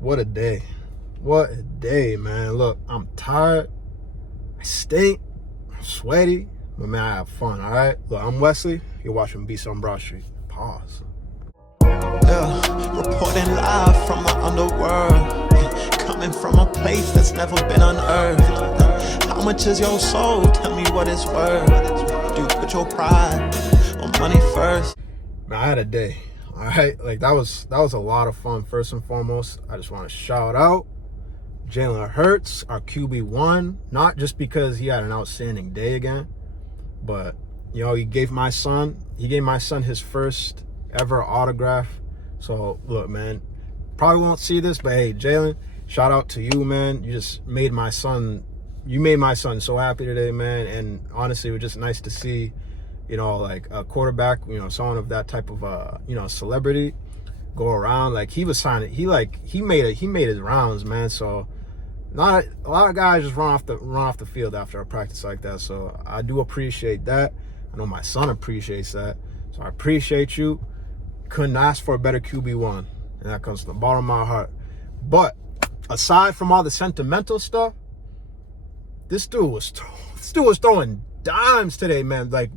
What a day. What a day, man. Look, I'm tired. I stink. I'm sweaty. But man, I have fun, all right? Look, I'm Wesley. You're watching Beast on Broad Street. Pause. Yeah, reporting live from the underworld. Coming from a place that's never been unearthed. How much is your soul? Tell me what it's worth. Do you put your pride or money first? Man, I had a day. All right, like that was a lot of fun. First and foremost, I just want to shout out Jalen Hurts, our QB1, not just because he had an outstanding day again, but you know, he gave my son his first ever autograph. So look, man, probably won't see this, but hey, Jalen, shout out to you, man. You just made my son so happy today, man. And honestly, it was just nice to see, you know, like a quarterback, you know, someone of that type of you know, celebrity go around. Like he was signing, he made his rounds, man. So not a lot of guys just run off the field after a practice like that. So I do appreciate that. I know my son appreciates that. So I appreciate you. Couldn't ask for a better QB1. And that comes from the bottom of my heart. But aside from all the sentimental stuff, this dude was throwing dimes today, man. Like,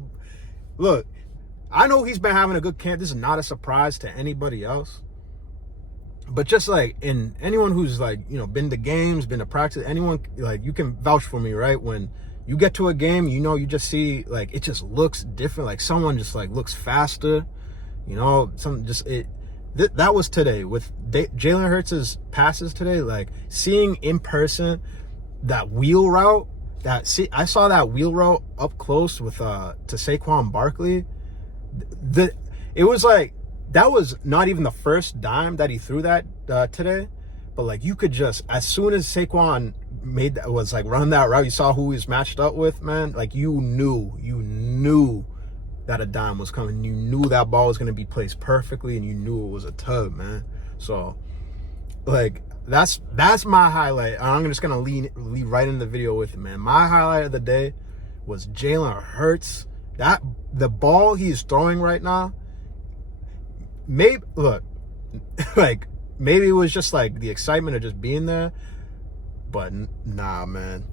look, I know he's been having a good camp. This is not a surprise to anybody else. But just like, in anyone who's like, you know, been to games, been to practice, anyone, like, you can vouch for me, right? When you get to a game, you know, you just see, like, it just looks different. Like, someone just, like, looks faster. You know, that was today. With Jalen Hurts' passes today, like, seeing in person that wheel route, I saw that wheel route up close with to Saquon Barkley. It was like, that was not even the first dime that he threw that today, but like, you could just, as soon as Saquon was like run that route, you saw who he was matched up with, man. Like, you knew that a dime was coming. You knew that ball was going to be placed perfectly, and you knew it was a tub, man. So like, that's my highlight. I'm just gonna lead right into the video with it, man. My highlight of the day was Jalen Hurts. The ball he's throwing right now, maybe, look, like, maybe it was just like the excitement of just being there, but nah, man.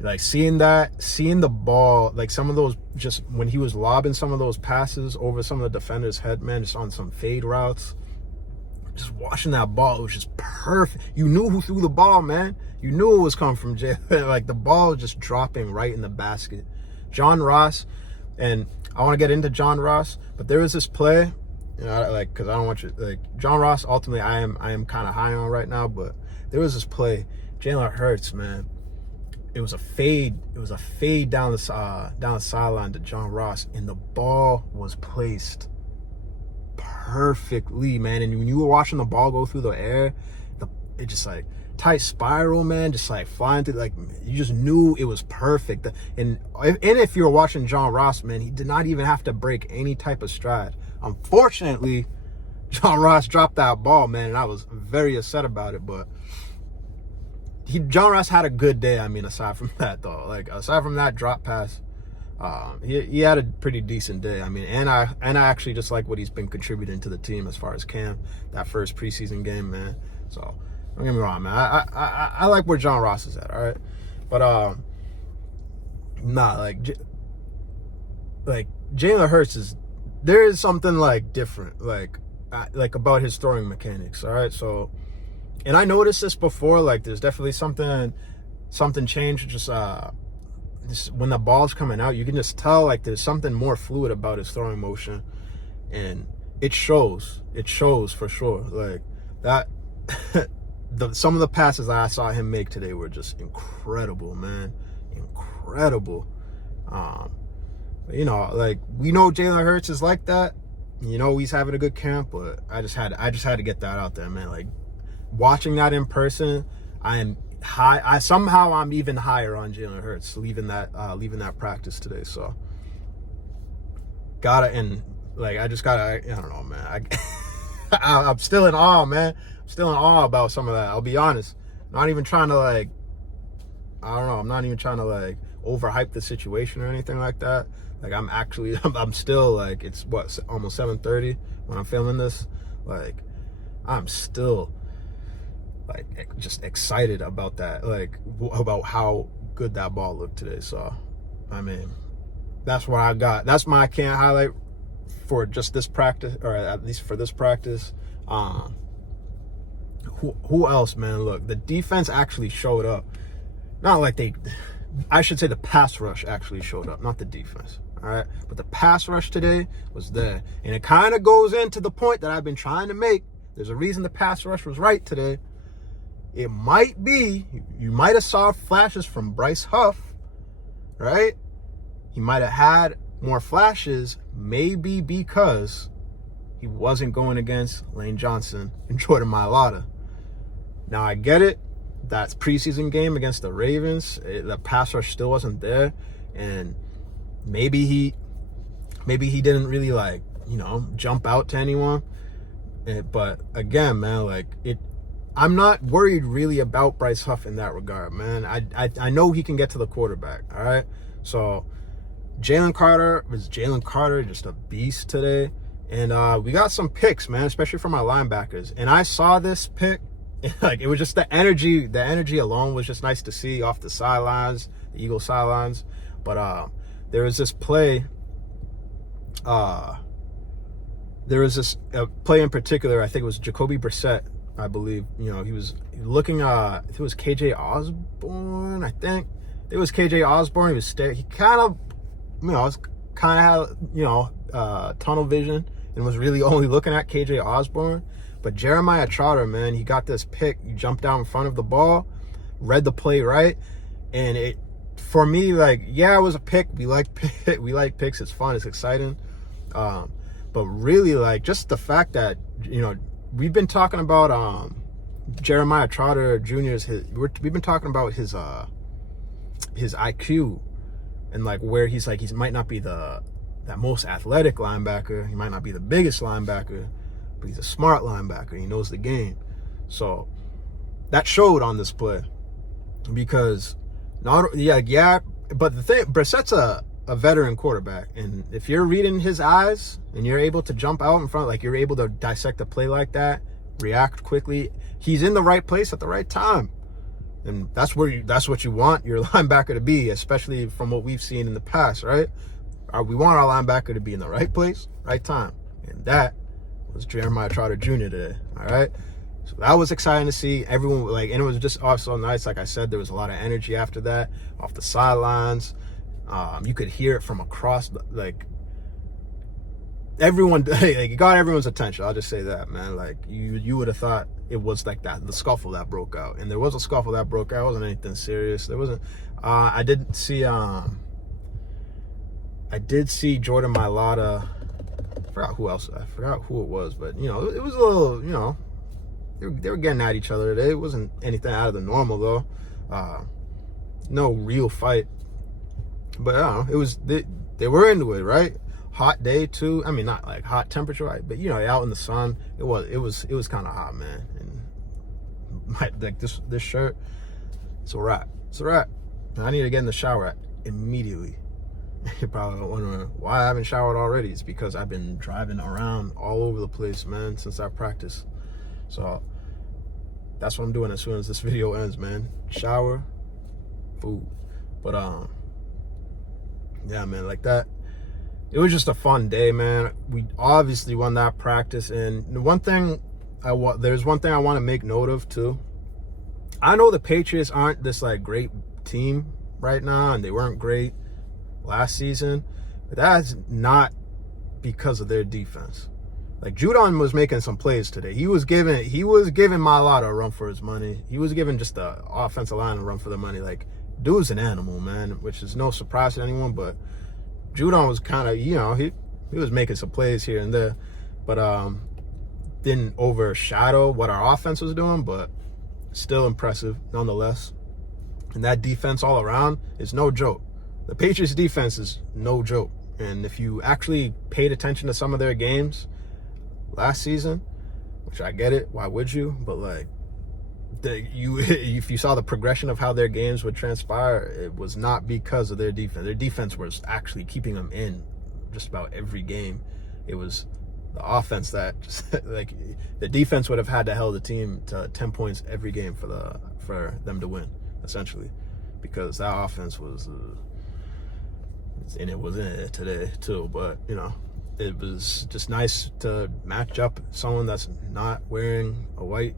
Like, seeing the ball, like some of those, just when he was lobbing some of those passes over some of the defenders' head, man, just on some fade routes, just watching that ball, it was just perfect. You knew who threw the ball, man. You knew it was coming from Jalen. Like, the ball just dropping right in the basket. John Ross, and I want to get into John Ross, but there was this play, you know, like, because I don't want you, like, John Ross, ultimately, I am kind of high on right now, but there was this play, Jalen Hurts, man. It was a fade down the sideline to John Ross, and the ball was placed perfectly, man. And when you were watching the ball go through the air, it just like tight spiral, man, just like flying through, like, you just knew it was perfect. And if you were watching John Ross, man, he did not even have to break any type of stride. Unfortunately, John Ross dropped that ball, man, and I was very upset about it. But John Ross had a good day. I mean, aside from that, though, like, aside from that drop pass, he had a pretty decent day. I mean, and I actually just like what he's been contributing to the team as far as camp, that first preseason game, man. So don't get me wrong, man. I like where John Ross is at, all right. But nah, like Jalen Hurts there is something like different, like about his throwing mechanics, all right. So, and I noticed this before, like, there's definitely something changed. Just when the ball's coming out, you can just tell, like, there's something more fluid about his throwing motion, and it shows for sure. Like, that some of the passes that I saw him make today were just incredible, man, incredible. You know, like, we know Jalen Hurts is like that. You know, he's having a good camp, but I just had to get that out there, man. Like, watching that in person, I'm even higher on Jalen Hurts leaving that practice today. So I don't know, man. I'm still in awe, man. I'm still in awe about some of that. I'll be honest. I'm not even trying to, like, I'm not even trying to, like, overhype the situation or anything like that. Like, I'm still, like, it's almost 7:30 when I'm filming this. Like, I'm still like just excited about that, like about how good that ball looked today. So, I mean, that's what I got. That's my can't highlight for just this practice, or at least for this practice. Who else, man? Look, the defense actually showed up. Not like I should say the pass rush actually showed up, not the defense. All right, but the pass rush today was there, and it kind of goes into the point that I've been trying to make. There's a reason the pass rush was right today. It might be, you might have saw flashes from Bryce Huff, right? He might have had more flashes, maybe because he wasn't going against Lane Johnson and Jordan Mailata. Now, I get it. That's preseason game against the Ravens. The pass rush still wasn't there, and maybe he didn't really, like, you know, jump out to anyone. But again, man, like, I'm not worried really about Bryce Huff in that regard, man. I know he can get to the quarterback. All right, so Jalen Carter just a beast today, and we got some picks, man, especially from our linebackers. And I saw this pick. Like, it was just the energy alone was just nice to see off the sidelines, the Eagles sidelines. But there was this play. There was this play in particular. I think it was Jacoby Brissett, I believe. You know, he was looking. I think it was KJ Osborne. I think it was KJ Osborne. He kind of, you know, had, you know, tunnel vision and was really only looking at KJ Osborne. But Jeremiah Trotter, man, he got this pick. He jumped out in front of the ball, read the play right, and it, for me, like, yeah, it was a pick. We like picks. It's fun. It's exciting. But really, like, just the fact that, you know, we've been talking about Jeremiah Trotter Jr.'s we've been talking about his IQ and, like, where he might not be that most athletic linebacker. He might not be the biggest linebacker, but he's a smart linebacker. He knows the game. So that showed on this play, because but the thing, Brissett's a veteran quarterback, and if you're reading his eyes and you're able to jump out in front, like, you're able to dissect a play like that, react quickly, he's in the right place at the right time. And that's what you want your linebacker to be, especially from what we've seen in the past, right? We want our linebacker to be in the right place, right time. And that was Jeremiah Trotter Jr. today, all right? So that was exciting to see. Everyone, like, and it was just also nice. Like I said, there was a lot of energy after that, off the sidelines. You could hear it from across, like, everyone, like, it got everyone's attention. I'll just say that, man. Like, you would have thought it was like that, the scuffle that broke out. And there was a scuffle that broke out. It wasn't anything serious. There wasn't, I did see Jordan Mailata. I forgot who else. I forgot who it was, but, you know, it was a little, you know, they were getting at each other today. It wasn't anything out of the normal, though. No real fight. But I don't know, it was, they were into it, right? Hot day too. I mean, not like hot temperature, right? But, you know, out in the sun, it was kind of hot, man. And like this shirt, it's a wrap. It's a wrap. I need to get in the shower immediately. You're probably wondering why I haven't showered already. It's because I've been driving around all over the place, man, since I practiced. So that's what I'm doing as soon as this video ends, man. Shower, food. But yeah, man, like that. It was just a fun day, man. We obviously won that practice, and there's one thing I want to make note of too. I know the Patriots aren't this, like, great team right now, and they weren't great last season, but that's not because of their defense. Like, Judon was making some plays today. He was giving Mailata a run for his money. He was giving just the offensive line a run for their money. Like, dude's an animal, man, which is no surprise to anyone, but Judon was kind of, you know, he was making some plays here and there, but didn't overshadow what our offense was doing, but still impressive nonetheless. And that defense all around is no joke. The Patriots defense is no joke. And if you actually paid attention to some of their games last season, which I get it, why would you? But, like, if you saw the progression of how their games would transpire, it was not because of their defense. Their defense was actually keeping them in just about every game. It was the offense that just like the defense would have had to held the team to 10 points every game for them to win, essentially, because that offense was and it was in it today too. But you know, it was just nice to match up someone that's not wearing a white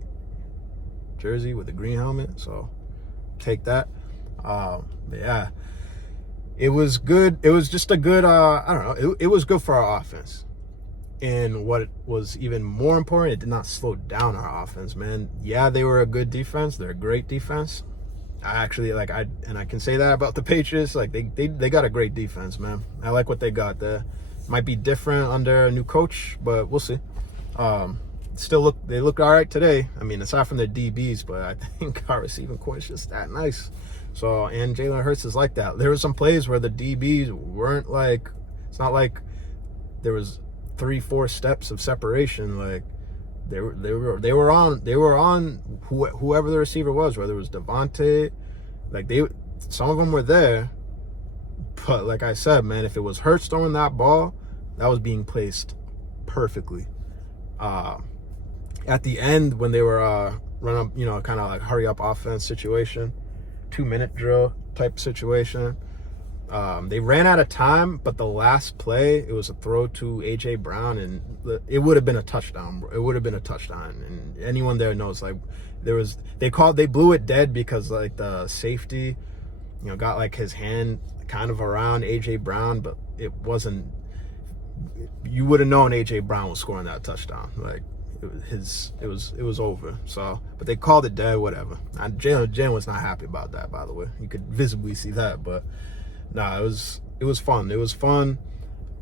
jersey with a green helmet, so take that. But yeah, it was good. It was just a good I don't know, it was good for our offense. And what was even more important, it did not slow down our offense, man. Yeah, they were a good defense. They're a great defense. I actually I can say that about the Patriots. Like they got a great defense, man. I like what they got there. Might be different under a new coach, but we'll see. They look all right today. I mean, aside from their DBs, but I think our receiving core is just that nice. So, and Jalen Hurts is like that. There were some plays where the DBs weren't like, it's not like there was 3-4 steps of separation. Like they were on whoever the receiver was, whether it was Devontae, like some of them were there. But like I said, man, if it was Hurts throwing that ball, that was being placed perfectly. At the end, when they were run up, you know, kind of like hurry up offense situation, 2-minute drill type situation, they ran out of time, but the last play, it was a throw to AJ Brown, and it would have been a touchdown. It would have been a touchdown, and anyone there knows, like, they blew it dead because like the safety, you know, got like his hand kind of around AJ Brown, but it wasn't. You would have known AJ Brown was scoring that touchdown. Like it was over. So, but they called it dead. Whatever. Jalen was not happy about that, by the way. You could visibly see that, but nah, it was fun. It was fun.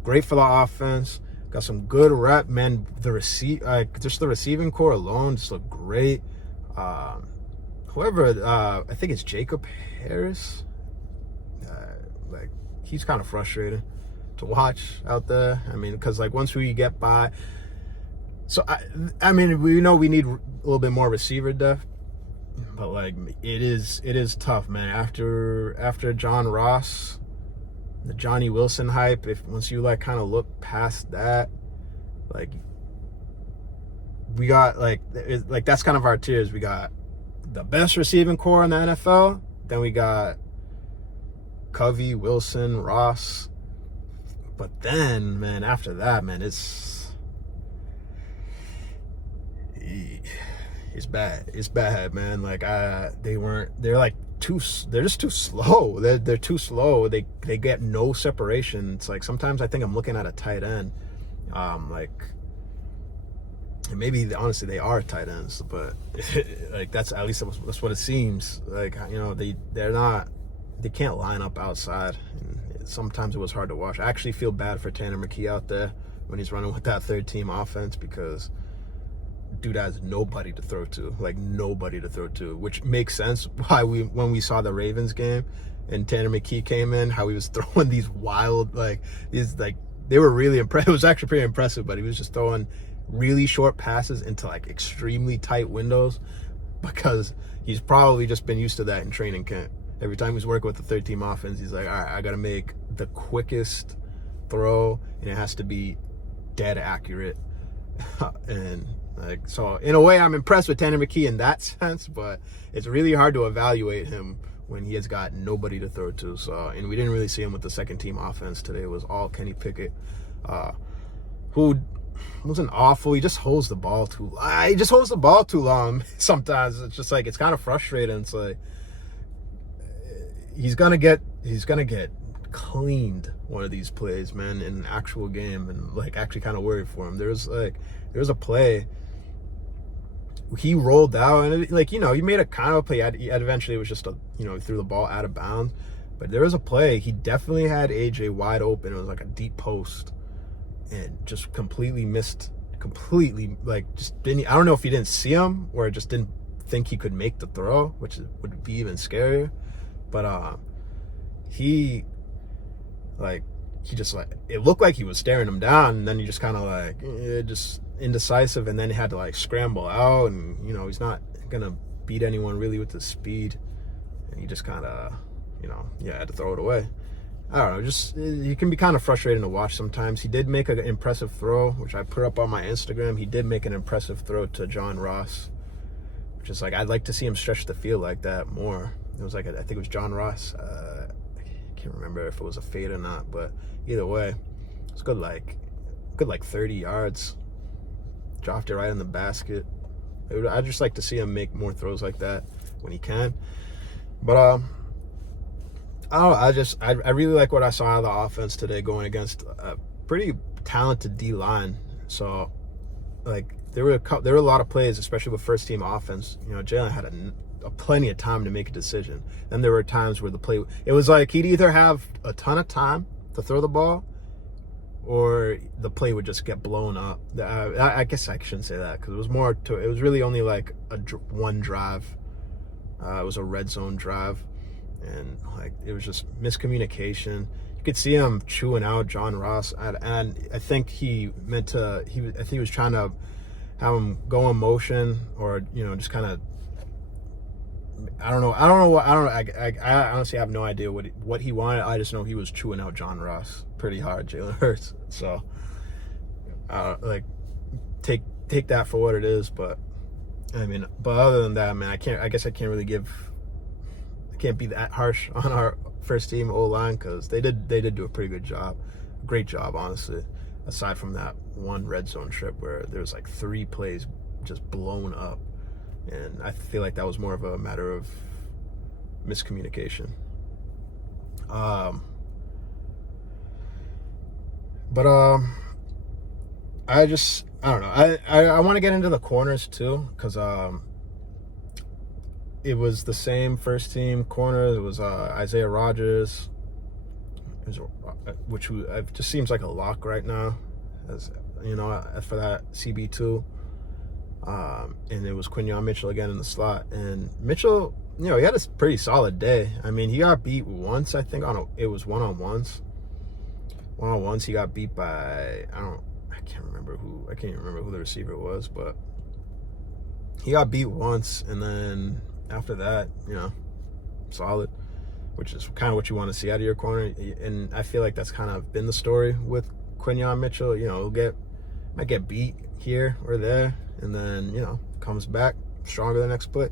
Great for the offense. Got some good rep, man. Just the receiving core alone just looked great. Whoever, I think it's Jacob Harris. Like, he's kind of frustrating to watch out there. I mean, because like once we get by, so I mean, we know we need a little bit more receiver depth, but like it is tough, man. After John Ross, the Johnny Wilson hype, once you like kind of look past that, like we got like that's kind of our tiers. We got the best receiving core in the NFL, then we got Covey, Wilson, Ross. But then, man, after that, man, it's bad. It's bad, man. Like they're just too slow. They're too slow. They get no separation. It's like sometimes I think I'm looking at a tight end. Like, and maybe honestly they are tight ends, but like that's what it seems. Like, you know, they can't line up outside. And sometimes it was hard to watch. I actually feel bad for Tanner McKee out there when he's running with that third team offense, because dude has nobody to throw to, which makes sense why when we saw the Ravens game and Tanner McKee came in, how he was throwing these wild, they were really impressive. It was actually pretty impressive, but he was just throwing really short passes into like extremely tight windows, because he's probably just been used to that in training camp. Every time he's working with the third team offense, he's like, all right, I got to make the quickest throw, and it has to be dead accurate. And like, so in a way, I'm impressed with Tanner McKee in that sense, but it's really hard to evaluate him when he has got nobody to throw to. So, and we didn't really see him with the second team offense today. It was all Kenny Pickett, who wasn't awful. He just holds the ball too long. Sometimes it's just like, it's kind of frustrating. It's like, he's gonna get cleaned one of these plays, man, in an actual game, and like actually kind of worried for him. There was a play he rolled out, and he made a kind of a play. Eventually it was just he threw the ball out of bounds, but there was a play he definitely had AJ wide open. It was like a deep post, and just completely missed. Just didn't. I don't know if he didn't see him or just didn't think he could make the throw, which would be even scarier. But he just it looked like he was staring him down, and then he just kind of just indecisive, and then he had to scramble out, and he's not gonna beat anyone really with his speed, and he just kind of had to throw it away. I don't know, just he can be kind of frustrating to watch sometimes. He did make an impressive throw, which I put up on my Instagram. He did make an impressive throw to John Ross, which is like, I'd like to see him stretch the field like that more. It was like, I think it was John Ross. I can't remember if it was a fade or not, but either way, it's good like 30 yards. Dropped it right in the basket. I'd just like to see him make more throws like that when he can. But I don't know, I really like what I saw out of the offense today going against a pretty talented D-line. So, like, there were a lot of plays, especially with first team offense. You know, Jalen had a plenty of time to make a decision. Then there were times where it was like he'd either have a ton of time to throw the ball, or the play would just get blown up. I guess I shouldn't say that, because it was really only like one drive. It was a red zone drive, and like it was just miscommunication. You could see him chewing out John Ross, and I think he was trying to have him go in motion, or just kind of. I honestly have no idea what he wanted. I just know he was chewing out John Ross pretty hard, Jalen Hurts. So, take that for what it is. But I mean, other than that, man, I guess I can't be that harsh on our first team O-line, because they did do a pretty good job, great job, honestly. Aside from that one red zone trip where there was like 3 plays just blown up. And I feel like that was more of a matter of miscommunication. I don't know. I want to get into the corners too, because it was the same first team corner. It was Isaiah Rodgers, which just seems like a lock right now, as for that CB2. And it was Quinyon Mitchell again in the slot. And Mitchell, he had a pretty solid day. I mean, he got beat once, I think, it was one-on-ones. One-on-ones, he got beat by, I can't remember who the receiver was, but he got beat once, and then after that, solid, which is kind of what you want to see out of your corner. And I feel like that's kind of been the story with Quinyon Mitchell. Might get beat here or there, and then comes back stronger the next play.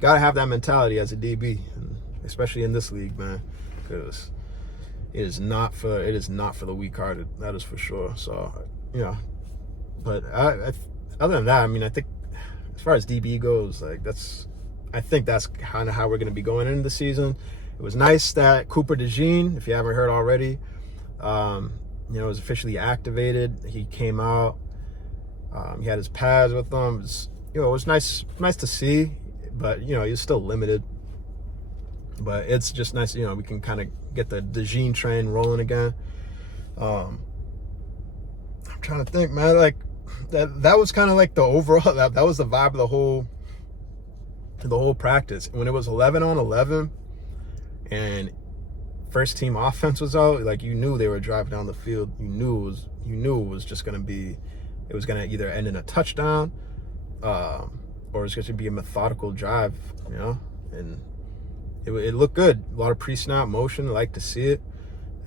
Gotta have that mentality as a DB, and especially in this league, man, because it is not for the weak-hearted. That is for sure. So but other than that, I mean, I think as far as DB goes, like I think that's kind of how we're going to be going into the season. It was nice that Cooper DeJean, if you haven't heard already, was officially activated. He came out. He had his pads with him. It was nice to see, but he's still limited. But it's just nice, we can kind of get the DeJean train rolling again. I'm trying to think, man. Like that was kind of like the overall. That was the vibe of the whole practice. When it was 11-on-11, and first team offense was out, like you knew they were driving down the field. You knew it was just gonna be. It was going to either end in a touchdown, or it's going to be a methodical drive, and it looked good. A lot of pre-snap motion. I like to see it.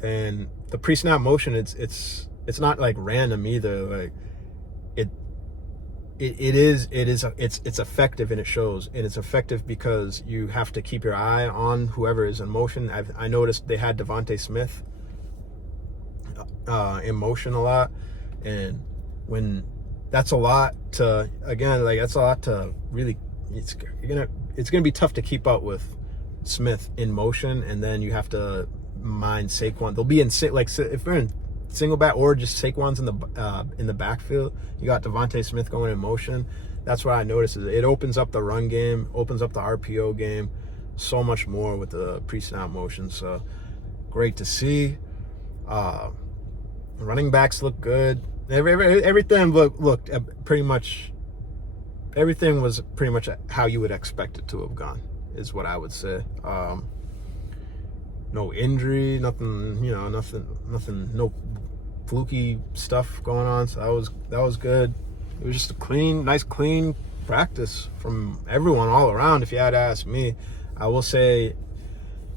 And the pre-snap motion, it's not like random either. Like it's effective, and it shows. And it's effective because you have to keep your eye on whoever is in motion. I noticed they had Devontae Smith in motion a lot, and when that's a lot to really, it's gonna be tough to keep up with Smith in motion, and then you have to mind Saquon. They'll be in if they're in single back, or just Saquon's in the backfield. You got Devontae Smith going in motion. That's what I noticed. Is it opens up the run game, opens up the RPO game so much more with the pre-snap motion. So great to see. Running backs look good. Everything looked pretty much. Everything was pretty much how you would expect it to have gone, is what I would say. No injury, nothing. Nothing. No fluky stuff going on. So that was good. It was just a nice clean practice from everyone all around. If you had to ask me, I will say,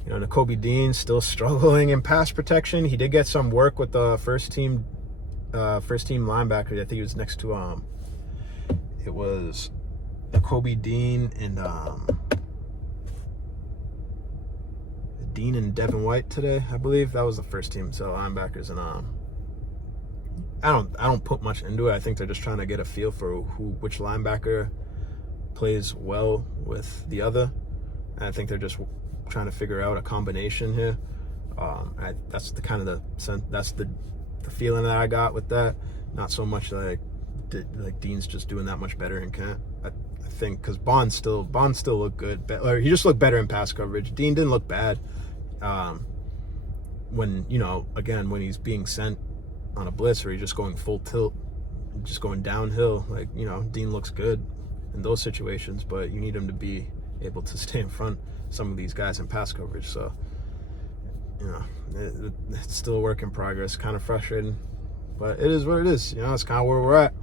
You know, Nakobe Dean still struggling in pass protection. He did get some work with the first team linebacker. I think he was next to it was Nakobe Dean and Dean and Devin White today, I believe. That was the first team set of linebackers, and I don't put much into it. I think they're just trying to get a feel for which linebacker plays well with the other. And I think they're just trying to figure out a combination here. That's the kind of that's the feeling that I got with that. Not so much like Dean's just doing that much better in camp. I think because Bond still looked good, or he just looked better in pass coverage. Dean didn't look bad. When when he's being sent on a blitz or he's just going full tilt, just going downhill, Dean looks good in those situations, but you need him to be able to stay in front of some of these guys in pass coverage. So, it's still a work in progress. Kind of frustrating, but it is what it is. It's kind of where we're at.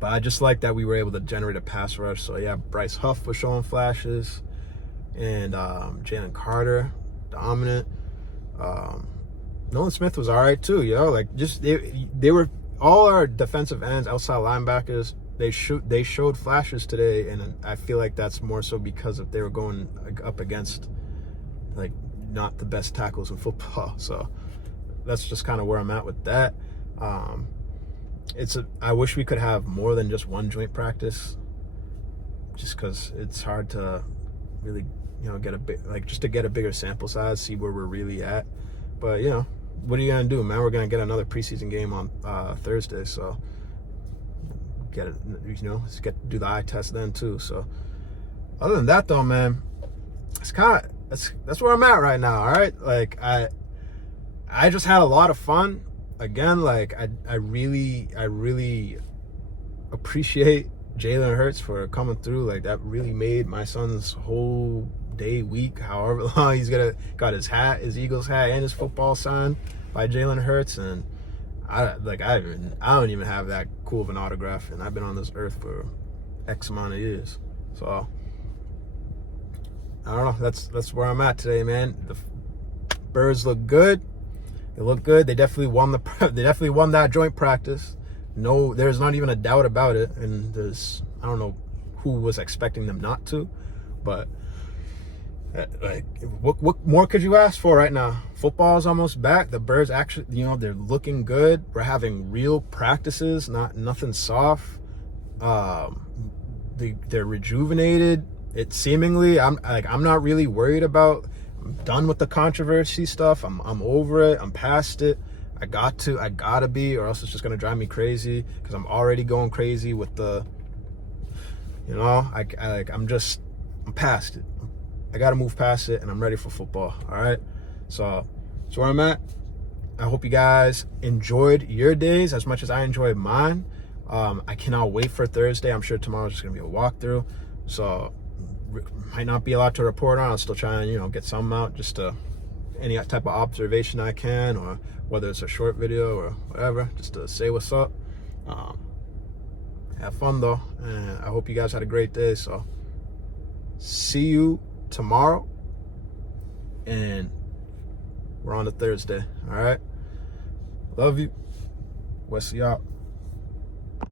But I just like that we were able to generate a pass rush. So yeah, Bryce Huff was showing flashes, and Jalen Carter dominant. Nolan Smith was all right too. They were all our defensive ends, outside linebackers. They showed flashes today, and I feel like that's more so because they were going up against not the best tackles in football. So that's just kind of where I'm at with that. I wish we could have more than just one joint practice, just because it's hard to really get a bigger sample size, see where we're really at. But what are you gonna do, man? We're gonna get another preseason game on Thursday, so get it. Let's do the eye test then too. So other than that, though, man, that's where I'm at right now. All right, I just had a lot of fun. Again, I really appreciate Jalen Hurts for coming through. That really made my son's whole day, week, however long he's got his Eagles hat and his football signed by Jalen Hurts. And I don't even have that cool of an autograph, and I've been on this earth for X amount of years. So I don't know. That's where I'm at today, man. The Birds look good. They look good. They definitely won that joint practice. No, there's not even a doubt about it. And I don't know who was expecting them not to, but what more could you ask for right now? Football is almost back. The Birds actually, they're looking good. We're having real practices, nothing soft. They're rejuvenated. It seemingly, I'm not really worried about. I'm done with the controversy stuff. I'm over it. I'm past it. I gotta be, or else it's just gonna drive me crazy, because I'm already going crazy with the, I'm past it. I gotta move past it, and I'm ready for football. All right, so that's where I'm at. I hope you guys enjoyed your days as much as I enjoyed mine. I cannot wait for Thursday. I'm sure tomorrow's just gonna be a walkthrough, so might not be a lot to report on. I'll still try and get some out, just to any type of observation I can, or whether it's a short video or whatever, just to say what's up. Have fun though, and I hope you guys had a great day. So see you tomorrow, and we're on to Thursday. All right, love you. Wesley out.